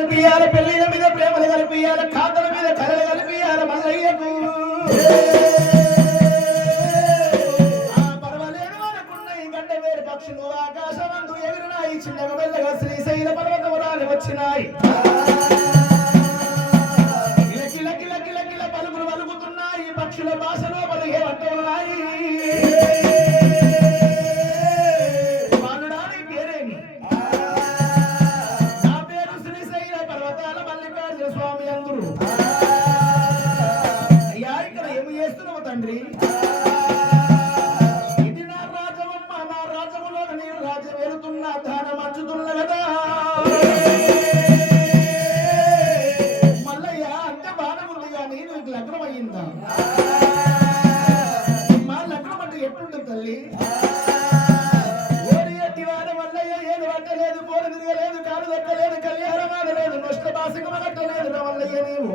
కలిపియాల పెళ్ళైన మీద ప్రేమలు కలిపియాల కాతల మీద కళలు కలిపియాల మల్లయ్యకు. పక్షులు ఆకాశమందు ఎగిరినాయి. చిన్నగా వెళ్ళగా శ్రీశైల పర్వతమురాలు వచ్చినాయి. కిల కిల కిల కిల పలుకులు పలుకుతున్నాయి. పక్షుల భాషలో పలుగే వంట ఉన్నాయి. కన్నా తాడ కదా. మల్లయ్య అంటే బాధ ఉంది కానీ నీకు లగ్నం అయ్యిందా? మా లగ్నం అంటే ఎట్లుంటుంది తల్లి? లేదు పోరు తిరగలేదు కాలు దక్కలేదు కళ్యాణం ఆడలేదు నష్ట బాసికం అనట్టలేదు నా మల్లయ్య నీవు.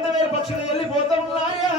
అన్నవేరు పక్షులు వెళ్ళిపోతూ ఉన్నాయా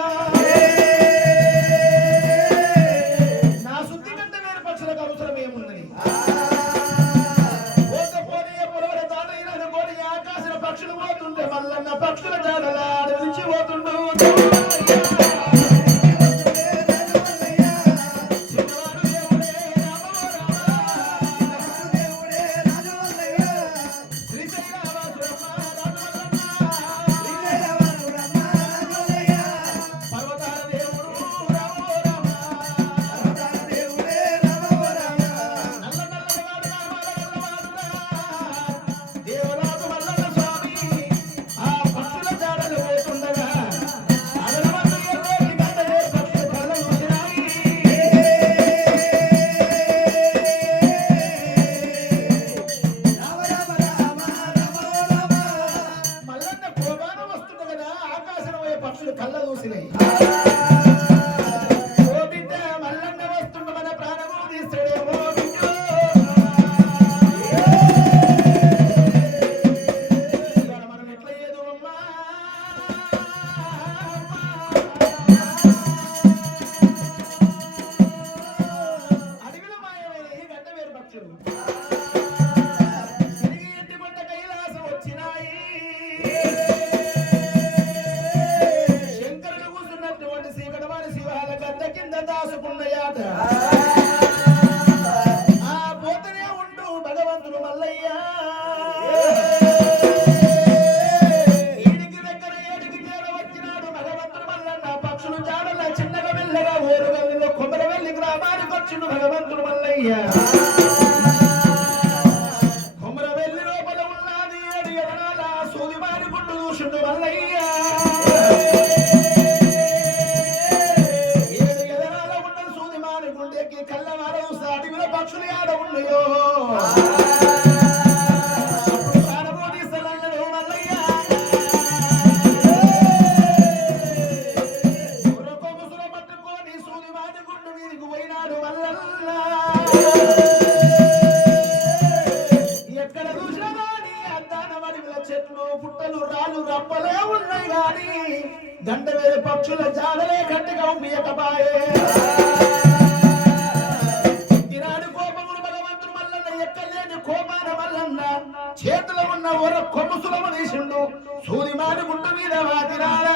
వచ్చిన జాడల చిన్నగా వెళ్ళగా ఓరుగల్లిలో కొమరవెల్లి గ్రామానికి వచ్చిన భగవంతుడు మల్లయ్య. కొమరవెల్లి లోపల ఉన్నది అది ఎదనాల సూదిమారి గుండు చూసిండు మల్లయ్య. కళ్ళవారం సాటి పక్షులు ఆడ ఉన్నాయో. చెట్లు పుట్టలు రాళ్ళు రప్పలే ఉన్నాయి గాని గంట వేల పక్షుల జాడలే గట్టిగా ఉయ్యకబాయే తినాడు కోపములు భగవంతుడు మల్లన్న ఎక్కలేని కోపాన మల్లన్న చేతిలో ఉన్న ఒర కొమ్ముసులము తీసిండు సూర్యమాని గుంట మీద వాతిరాడా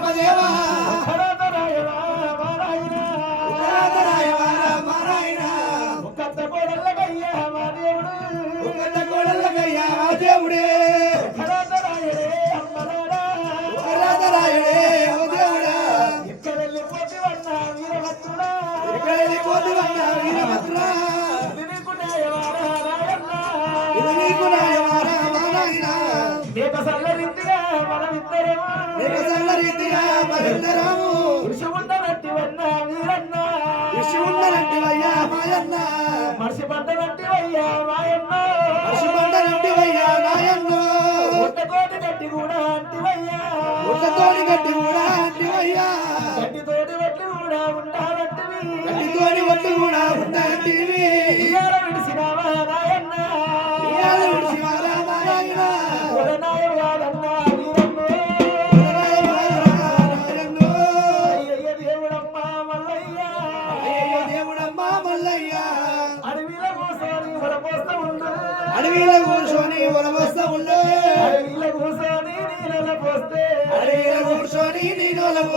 బ్రహ్మదేవా దేవుడే. రాజరాయుడే ఓ దేవుడా. ఇక్కడ వెళ్ళిపోతూ వీరభద్రుడా. వికసన రీతిగా మహేందరాము పురుషముందరట్టివన్న వీరన్న. విషముందరట్టివయ్యా మాయన్న. మనిషి పంటరట్టివయ్యా మాయన్న. మనిషి పంటరట్టివయ్యా నాయన్న ఉట్టకోటి గట్టి కూడా అంటివయ్యా. ఉట్టతోటి గట్టి కూడా అంటివయ్యా. గట్టితోటి వడ్లు కూడా ఉంటారట్టివి గట్టితోటి వడ్లు కూడా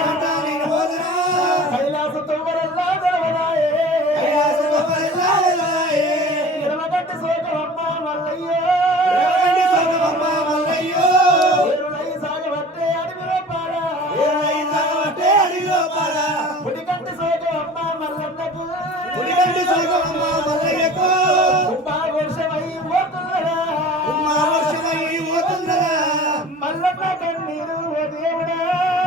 হাঁটা